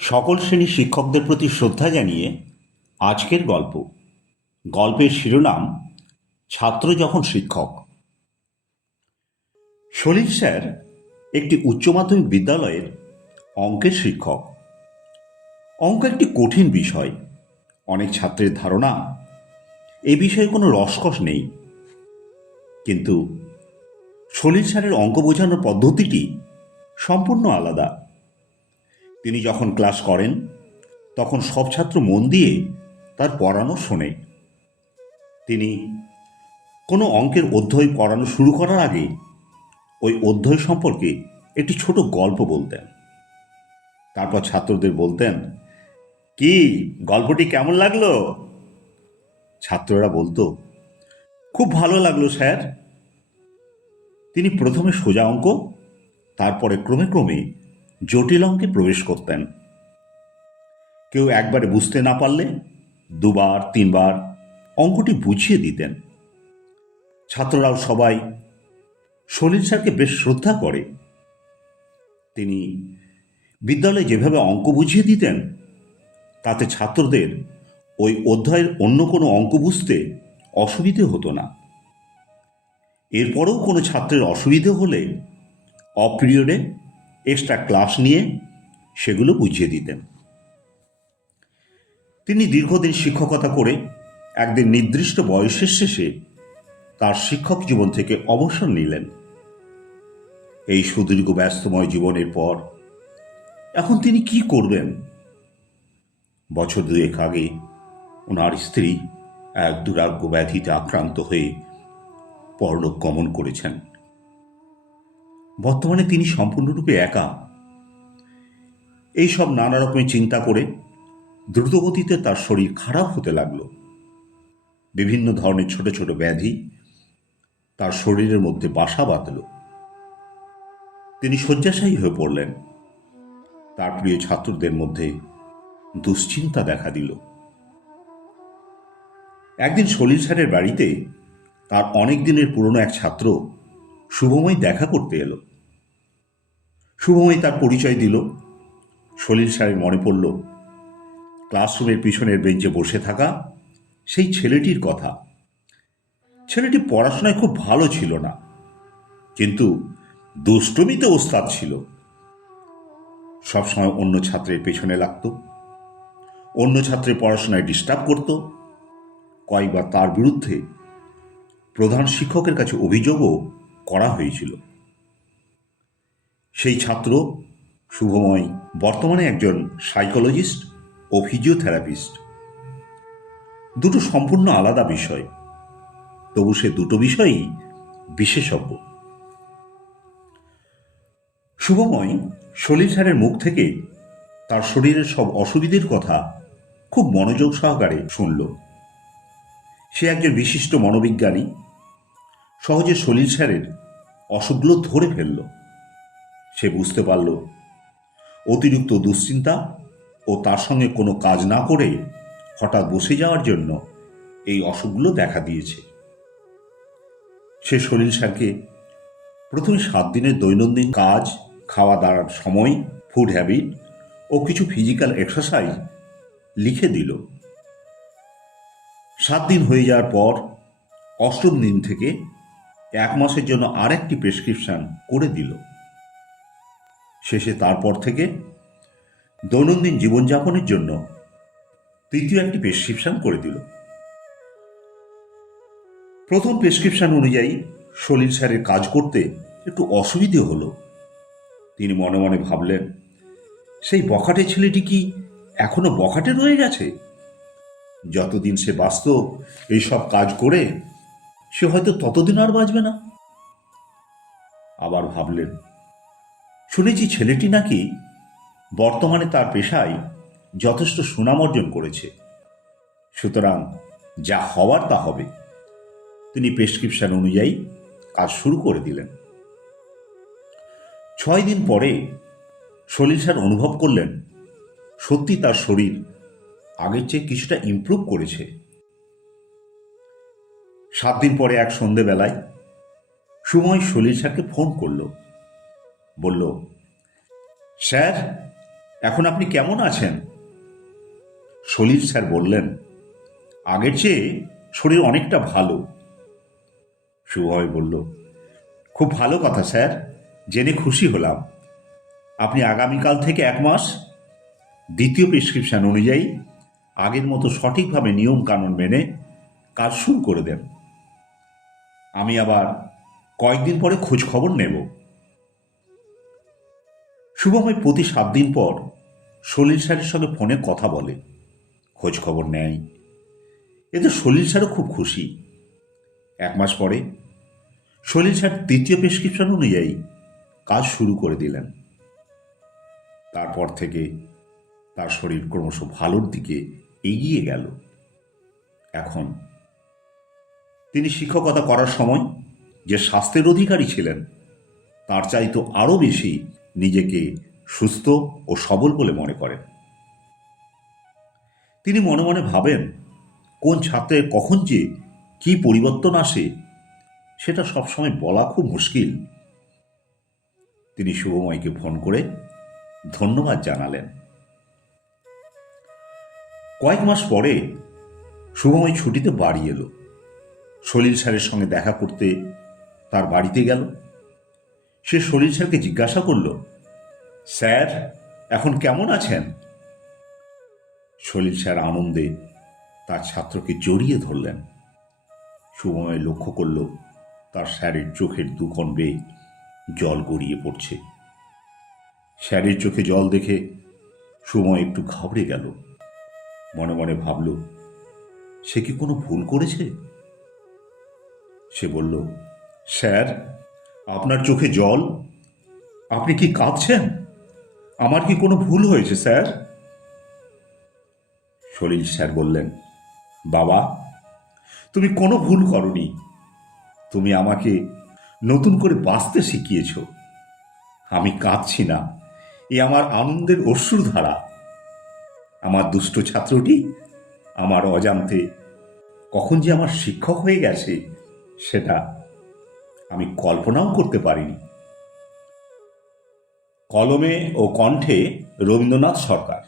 সকল শ্রেণীর শিক্ষকদের প্রতি শ্রদ্ধা জানিয়ে আজকের গল্পের শিরোনাম ছাত্র যখন শিক্ষক। সলিল স্যার একটি উচ্চ মাধ্যমিক বিদ্যালয়ের অঙ্কের শিক্ষক। অঙ্ক একটি কঠিন বিষয়। অনেক ছাত্রের ধারণা এ বিষয়ে কোনো রসকস নেই, কিন্তু সলিল স্যারের অঙ্ক বোঝানোর পদ্ধতিটি সম্পূর্ণ আলাদা। তিনি যখন ক্লাস করেন তখন সব ছাত্র মন দিয়ে তার পড়ানো শোনে। তিনি কোনো অঙ্কের অধ্যায় পড়ানো শুরু করার আগে ওই অধ্যায় সম্পর্কে একটি ছোট গল্প বলতেন। তারপর ছাত্রদের বলতেন, কি গল্পটি কেমন লাগলো? ছাত্ররা বলতো, খুব ভালো লাগলো স্যার। তিনি প্রথমে সোজা অঙ্ক, তারপরে ক্রমে ক্রমে জটিল অঙ্কে প্রবেশ করতেন। কেউ একবারে বুঝতে না পারলে দুবার তিনবার অঙ্কটি বুঝিয়ে দিতেন। ছাত্ররাও সবাই সলিল স্যারকে বেশ শ্রদ্ধা করে। তিনি বিদ্যালয়ে যেভাবে অঙ্ক বুঝিয়ে দিতেন তাতে ছাত্রদের ওই অধ্যায়ের অন্য কোনো অঙ্ক বুঝতে অসুবিধে হতো না। এরপরেও কোনো ছাত্রের অসুবিধে হলে অফ পিরিয়ডে এক্সট্রা ক্লাস নিয়ে সেগুলো বুঝিয়ে দিতেন। তিনি দীর্ঘদিন শিক্ষকতা করে একদিন নির্দিষ্ট বয়সের শেষে তার শিক্ষক জীবন থেকে অবসর নিলেন। এই সুদীর্ঘ ব্যস্তময় জীবনের পর এখন তিনি কি করবেন? বছর দুয়েক আগে ওনার স্ত্রী এক দুরারোগ্য ব্যাধিতে আক্রান্ত হয়ে পরলোক গমন করেছেন। বর্তমানে তিনি সম্পূর্ণরূপে একা। এইসব নানা রকমের চিন্তা করে দ্রুতগতিতে তার শরীর খারাপ হতে লাগলো। বিভিন্ন ধরনের ছোট ছোট ব্যাধি তার শরীরের মধ্যে বাসা বাঁধল। তিনি শয্যাশায়ী হয়ে পড়লেন। তার প্রিয় ছাত্রদের মধ্যে দুশ্চিন্তা দেখা দিল। একদিন সলিল স্যারের বাড়িতে তার অনেক দিনের পুরনো এক ছাত্র শুভময় দেখা করতে এলো। শুভময় তার পরিচয় দিল। সলিল স্যারের মনে পড়ল ক্লাসরুমের পিছনের বেঞ্চে বসে থাকা সেই ছেলেটির কথা। ছেলেটি পড়াশোনায় খুব ভালো ছিল না, কিন্তু দুষ্টমিতে ওস্তাদ ছিল। সবসময় অন্য ছাত্রের পেছনে লাগতো, অন্য ছাত্রের পড়াশোনায় ডিস্টার্ব করত। কয়েকবার তার বিরুদ্ধে প্রধান শিক্ষকের কাছে অভিযোগও করা হয়েছিল। সেই ছাত্র শুভময় বর্তমানে একজন সাইকোলজিস্ট ও ফিজিওথেরাপিস্ট। দুটো সম্পূর্ণ আলাদা বিষয়, তবু সে দুটো বিষয়ই বিশেষজ্ঞ। শুভময় সলিল স্যারের মুখ থেকে তার শরীরের সব অসুবিধের কথা খুব মনোযোগ সহকারে শুনল। সে একজন বিশিষ্ট মনোবিজ্ঞানী, সহজে সলিল স্যারের অসুখগুলো ধরে ফেলল। সে বুঝতে পারল অতিরিক্ত দুশ্চিন্তা ও তার সঙ্গে কোনো কাজ না করে হঠাৎ বসে যাওয়ার জন্য এই অসুখগুলো দেখা দিয়েছে। সে সলিল স্যারকে প্রথমে 7 দিনের দৈনন্দিন কাজ, খাওয়া দাওয়ার সময়, ফুড হ্যাবিট ও কিছু ফিজিক্যাল এক্সারসাইজ লিখে দিল। 7 দিন হয়ে যাওয়ার পর 8ম দিন থেকে 1 মাসের জন্য আরেকটি প্রেসক্রিপশন করে দিল। শেষে তারপর থেকে দৈনন্দিন জীবনযাপনের জন্য 3য় একটি প্রেসক্রিপশন করে দিল। প্রথম প্রেসক্রিপশন অনুযায়ী সলিল স্যারের কাজ করতে একটু অসুবিধে হলো। তিনি মনে মনে ভাবলেন, সেই বখাটে ছেলেটি কি এখনো বখাটে রয়ে গেছে? যতদিন সে বাস্তব এইসব কাজ করে সে হয়তো ততদিন আর বাঁচবে না। আবার ভাবলেন, শুনেছি ছেলেটি নাকি বর্তমানে তার পেশায় যথেষ্ট সুনাম অর্জন করেছে, সুতরাং যা হওয়ার তা হবে। তিনি প্রেসক্রিপশন অনুযায়ী কাজ শুরু করে দিলেন। 6 দিন পরে সলিল স্যার অনুভব করলেন সত্যি তার শরীর আগের চেয়ে কিছুটা ইমপ্রুভ করেছে। 7 দিন পরে এক সন্ধেবেলায় সুময় সলিল স্যারকে ফোন করল। বলল, স্যার এখন আপনি কেমন আছেন? সলিল স্যার বললেন, আগের চেয়ে শরীর অনেকটা ভালো। শুভময় বলল, খুব ভালো কথা স্যার, জেনে খুশি হলাম। আপনি আগামীকাল থেকে 1 মাস দ্বিতীয় প্রেসক্রিপশন অনুযায়ী আগের মতো সঠিকভাবে নিয়ম কানুন মেনে কাজ শুরু করে দেন। আমি আবার কয়েকদিন পরে খোঁজ খবর নেব। শুভময় প্রতি 7 দিন পর সলিল স্যারের সঙ্গে ফোনে কথা বলে, খোঁজ খবর নেয়। এতে সলিল স্যারও খুব খুশি। 1 মাস পরে সলিল স্যার তৃতীয় প্রেসক্রিপশন অনুযায়ী কাজ শুরু করে দিলেন। তারপর থেকে তার শরীর ক্রমশ ভালোর দিকে এগিয়ে গেল। এখন তিনি শিক্ষকতা করার সময় যে স্বাস্থ্যের অধিকারী ছিলেন, তার চাইতে আরও বেশি নিজেকে সুস্থ ও সবল বলে মনে করেন। তিনি মনে মনে ভাবেন, কোন ছাত্রের কখন যে কি পরিবর্তন আসে সেটা সবসময় বলা খুব মুশকিল। তিনি শুভময়কে ফোন করে ধন্যবাদ জানালেন। কয়েক মাস পরে শুভময় ছুটিতে বাড়ি এলো। সলিল স্যারের সঙ্গে দেখা করতে তার বাড়িতে গেল। সে সলিল স্যারকে জিজ্ঞাসা করল, স্যার এখন কেমন আছেন? সলিল স্যার আনন্দে তার ছাত্রকে জড়িয়ে ধরলেন। শুভময় লক্ষ্য করল তার স্যারের চোখের 2 কোণ বেয়ে জল গড়িয়ে পড়ছে। স্যারের চোখে জল দেখে শুভময় একটু ঘাবড়ে গেল। মনে মনে ভাবল, সে কি কোনো ভুল করেছে? সে বলল, স্যার আপনার চোখে জল, আপনি কি কাঁদছেন? আমার কি কোনো ভুল হয়েছে স্যার? সলিল স্যার বললেন, বাবা তুমি কোনো ভুল করনি, তুমি আমাকে নতুন করে বাঁচতে শিখিয়েছ। আমি কাঁদছি না, এ আমার আনন্দের অশ্রুধারা। আমার দুষ্ট ছাত্রটি আমার অজান্তে কখন যে আমার শিক্ষক হয়ে গেছে সেটা আমি কল্পনাও করতে পারিনি। কলমে ও কণ্ঠে রবীন্দ্রনাথ সরকার।